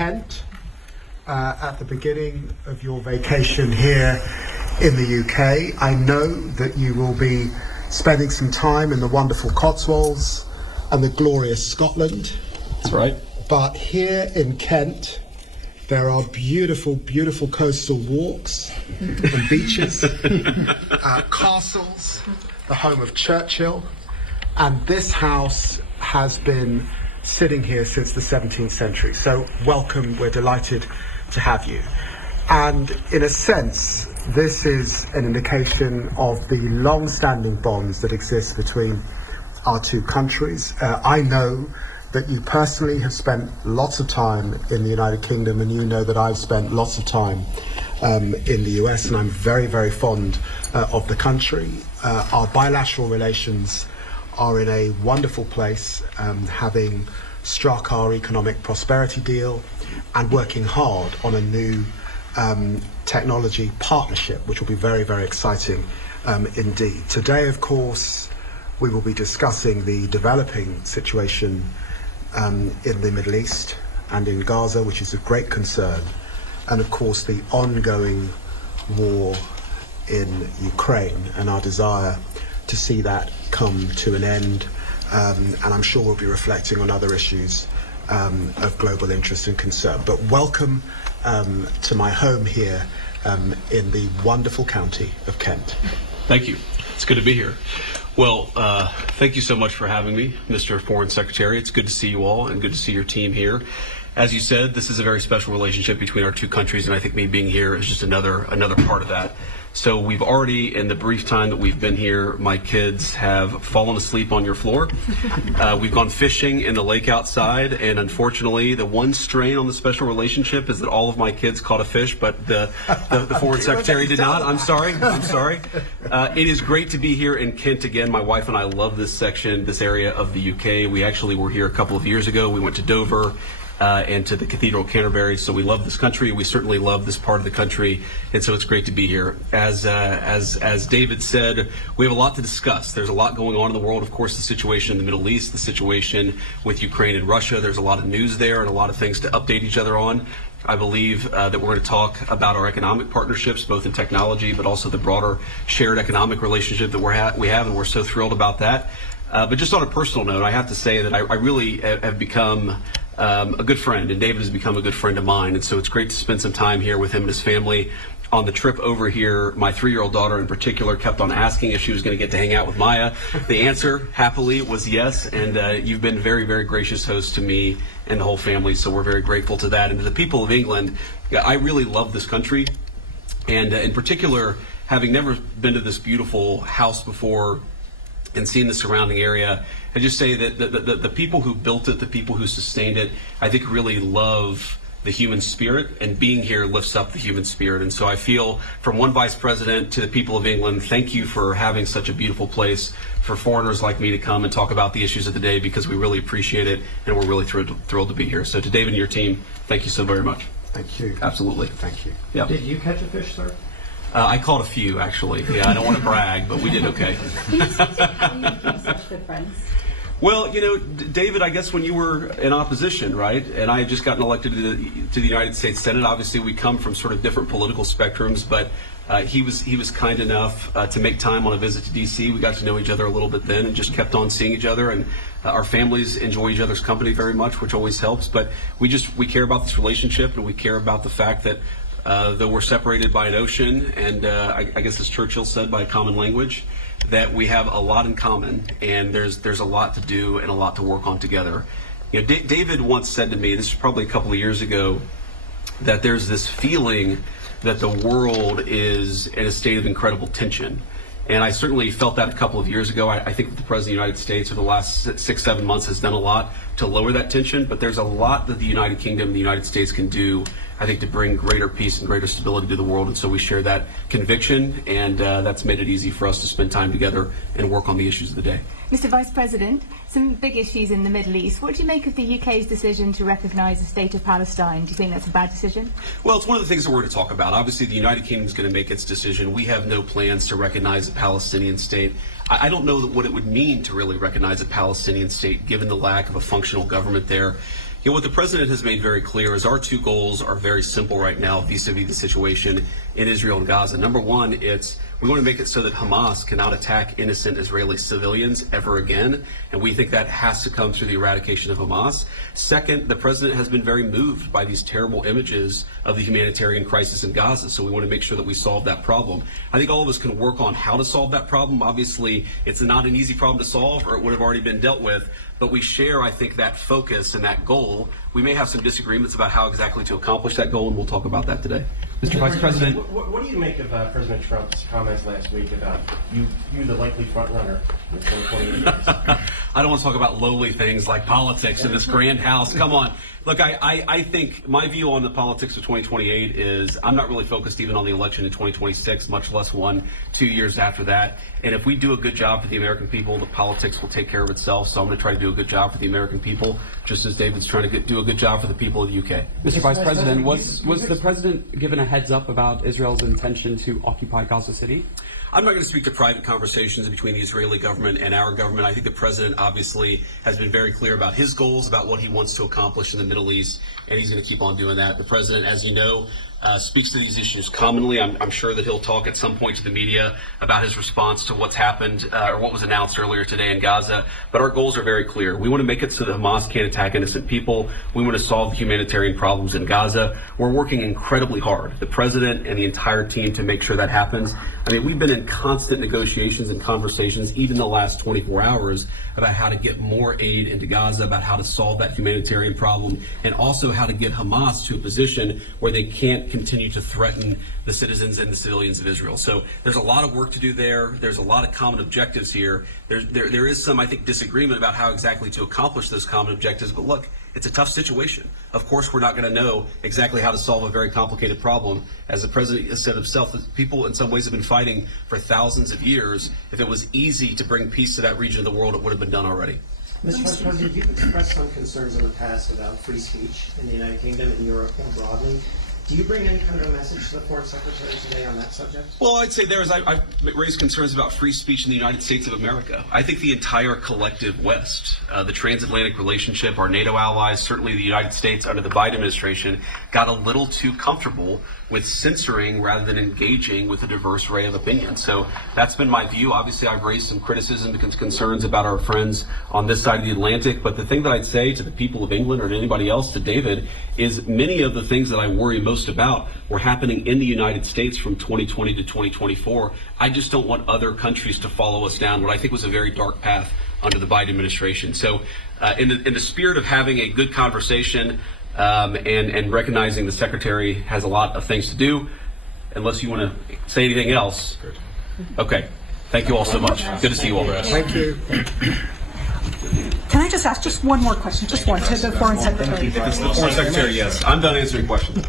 Kent at the beginning of your vacation here in the UK. I know that you will be spending some time in the wonderful Cotswolds and the glorious Scotland. That's right. But here in Kent, there are beautiful, beautiful coastal walks and beaches, castles, the home of Churchill, and this house has been sitting here since the 17th century. So welcome, we're delighted to have you. And in a sense, this is an indication of the long-standing bonds that exist between our two countries. I know that you personally have spent lots of time in the United Kingdom, and you know that I've spent lots of time in the US, and I'm very, very fond of the country. Our bilateral relations are in a wonderful place, having struck our economic prosperity deal and working hard on a new technology partnership, which will be very, very exciting indeed. Today, of course, we will be discussing the developing situation in the Middle East and in Gaza, which is of great concern, and of course the ongoing war in Ukraine and our desire to see that come to an end, and I'm sure we'll be reflecting on other issues of global interest and concern. But welcome to my home here in the wonderful county of Kent. Thank you. It's good to be here. Well, thank you so much for having me, Mr. Foreign Secretary. It's good to see you all and good to see your team here. As you said, this is a very special relationship between our two countries, and I think me being here is just another part of that. So we've already, in the brief time that we've been here, my kids have fallen asleep on your floor. We've gone fishing in the lake outside, and unfortunately, the one strain on the special relationship is that all of my kids caught a fish, but the Foreign Secretary did not. I'm sorry. It is great to be here in Kent again. My wife and I love this section, this area of the UK. We actually were here a couple of years ago. We went to Dover and to the Cathedral of Canterbury. So we love this country. We certainly love this part of the country, and so it's great to be here. As David said, we have a lot to discuss. There's a lot going on in the world. Of course, the situation in the Middle East, the situation with Ukraine and Russia. There's a lot of news there and a lot of things to update each other on. I believe that we're going to talk about our economic partnerships, both in technology, but also the broader shared economic relationship that we have, and we're so thrilled about that. But just on a personal note, I have to say that I really have become a good friend, and David has become a good friend of mine, and so it's great to spend some time here with him and his family. On the trip over here, my 3-year-old daughter in particular kept on asking if she was going to get to hang out with Maya. The answer, happily, was yes, and you've been very, very gracious host to me and the whole family, so we're very grateful to that. And to the people of England, I really love this country, and in particular, having never been to this beautiful house before and seen the surrounding area, I just say that the people who built it, the people who sustained it, I think really love the human spirit, and being here lifts up the human spirit. And so I feel, from one vice president to the people of England, thank you for having such a beautiful place for foreigners like me to come and talk about the issues of the day, because we really appreciate it, and we're really thrilled to be here. So to David and your team, thank you so very much. Thank you. Absolutely. Thank you. Yep. Did you catch a fish, sir? I caught a few, actually. Yeah, I don't want to brag, but we did okay. Can you speak to how you became such good friends? Well, you know, David, I guess when you were in opposition, right, and I had just gotten elected to the United States Senate, obviously we come from sort of different political spectrums, but he was kind enough to make time on a visit to D.C. We got to know each other a little bit then and just kept on seeing each other, and our families enjoy each other's company very much, which always helps. But we care about this relationship, and we care about the fact that though we're separated by an ocean, and I guess as Churchill said, by a common language, that we have a lot in common, and there's a lot to do and a lot to work on together. You know, David once said to me, this was probably a couple of years ago, that there's this feeling that the world is in a state of incredible tension. And I certainly felt that a couple of years ago. I think that the President of the United States over the last 6-7 months has done a lot to lower that tension, but there's a lot that the United Kingdom and the United States can do, I think, to bring greater peace and greater stability to the world. And so we share that conviction, and that's made it easy for us to spend time together and work on the issues of the day. Mr. Vice President, some big issues in the Middle East. What do you make of the UK's decision to recognise the state of Palestine? Do you think that's a bad decision? Well, it's one of the things that we're going to talk about. Obviously, the United Kingdom is going to make its decision. We have no plans to recognize a Palestinian state. I don't know what it would mean to really recognize a Palestinian state, given the lack of a functional government there. You know, what the president has made very clear is our two goals are very simple right now vis-a-vis the situation in Israel and Gaza. Number one, we want to make it so that Hamas cannot attack innocent Israeli civilians ever again, and we think that has to come through the eradication of Hamas. Second, the president has been very moved by these terrible images of the humanitarian crisis in Gaza, so we want to make sure that we solve that problem. I think all of us can work on how to solve that problem. Obviously, it's not an easy problem to solve, or it would have already been dealt with, but we share, I think, that focus and that goal. We may have some disagreements about how exactly to accomplish that goal, and we'll talk about that today. Mr. Vice President, what do you make of President Trump's comments last week about you the likely front runner in the 2020 elections? I don't want to talk about lowly things like politics in this grand house. Come on. Look, I think my view on the politics of 2028 is I'm not really focused even on the election in 2026, much less 2 years after that. And if we do a good job for the American people, the politics will take care of itself. So I'm going to try to do a good job for the American people, just as David's trying to do a good job for the people of the UK. Mr. Vice President, was the president given a heads up about Israel's intention to occupy Gaza City? I'm not going to speak to private conversations between the Israeli government and our government. I think the president obviously has been very clear about his goals, about what he wants to accomplish in the Middle East, and he's going to keep on doing that. The president, as you know, speaks to these issues commonly. I'm sure that he'll talk at some point to the media about his response to what's happened or what was announced earlier today in Gaza. But our goals are very clear. We want to make it so that Hamas can't attack innocent people. We want to solve the humanitarian problems in Gaza. We're working incredibly hard, the president and the entire team, to make sure that happens. I mean, we've been in constant negotiations and conversations, even the last 24 hours, about how to get more aid into Gaza, about how to solve that humanitarian problem, and also how to get Hamas to a position where they can't continue to threaten the citizens and the civilians of Israel. So there's a lot of work to do there. There's a lot of common objectives here. There is some, I think, disagreement about how exactly to accomplish those common objectives. But look, it's a tough situation. Of course, we're not going to know exactly how to solve a very complicated problem. As the president has said himself, that people in some ways have been fighting for thousands of years. If it was easy to bring peace to that region of the world, it would have been done already. Mr. Vice President, you've expressed some concerns in the past about free speech in the United Kingdom and Europe more broadly. Do you bring any kind of a message to the Foreign Secretary today on that subject? Well, I'd say I've raised concerns about free speech in the United States of America. I think the entire collective West, the transatlantic relationship, our NATO allies, certainly the United States under the Biden administration, got a little too comfortable with censoring rather than engaging with a diverse array of opinions. So that's been my view. Obviously, I've raised some criticism and concerns about our friends on this side of the Atlantic. But the thing that I'd say to the people of England or to anybody else, to David, is many of the things that I worry most about were happening in the United States from 2020 to 2024. I just don't want other countries to follow us down what I think was a very dark path under the Biden administration. So in the spirit of having a good conversation, and recognizing the secretary has a lot of things to do, unless you want to say anything else. Okay. Thank you all so much. Good to see you all. Thank you. Can I just ask just one more question? Just one to the Foreign Secretary. If it's the Foreign Secretary, yes. I'm done answering questions.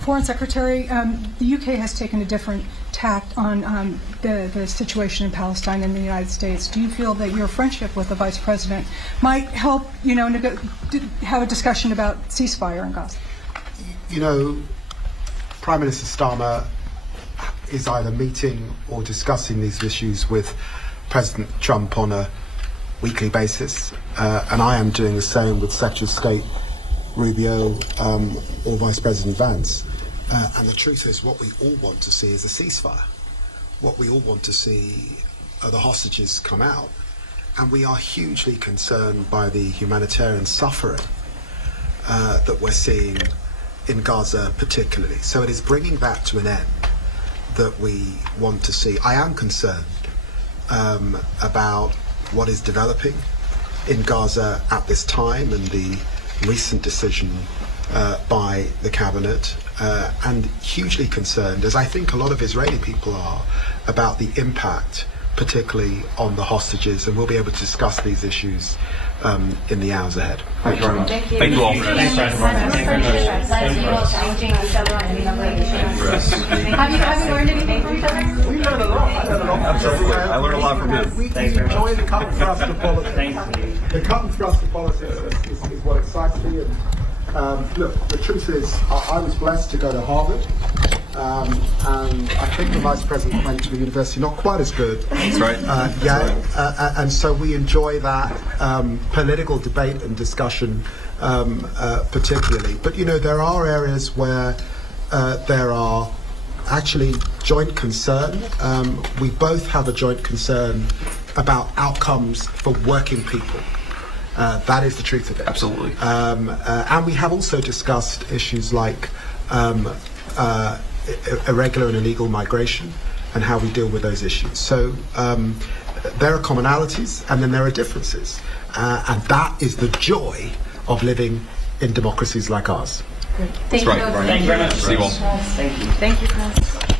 Foreign Secretary, the UK has taken a different tact on the situation in Palestine and the United States. Do you feel that your friendship with the Vice President might help, have a discussion about ceasefire in Gaza? You know, Prime Minister Starmer is either meeting or discussing these issues with President Trump on a weekly basis, and I am doing the same with Secretary of State Rubio or Vice President Vance. And the truth is, what we all want to see is a ceasefire. What we all want to see are the hostages come out. And we are hugely concerned by the humanitarian suffering that we're seeing in Gaza particularly. So it is bringing that to an end that we want to see. I am concerned about what is developing in Gaza at this time and the recent decision by the cabinet, and hugely concerned, as I think a lot of Israeli people are, about the impact, particularly on the hostages, and we'll be able to discuss these issues in the hours ahead. Thank you very much. Thank you all. Have you learned anything from each other? We learn a lot. Absolutely. I learned a lot from him. We enjoy the cut and thrust of politics. The cut and thrust of politics is what excites me. And look, the truth is, I was blessed to go to Harvard, and I think the Vice President went to a university not quite as good. That's right. And so we enjoy that political debate and discussion particularly. But, you know, there are areas where there are actually joint concern. We both have a joint concern about outcomes for working people. That is the truth of it. Absolutely. And we have also discussed issues like irregular and illegal migration and how we deal with those issues. So there are commonalities and then there are differences. And that is the joy of living in democracies like ours. Thank you. Right. Thank you very much. See you all. Thank you. Thank you, Chris.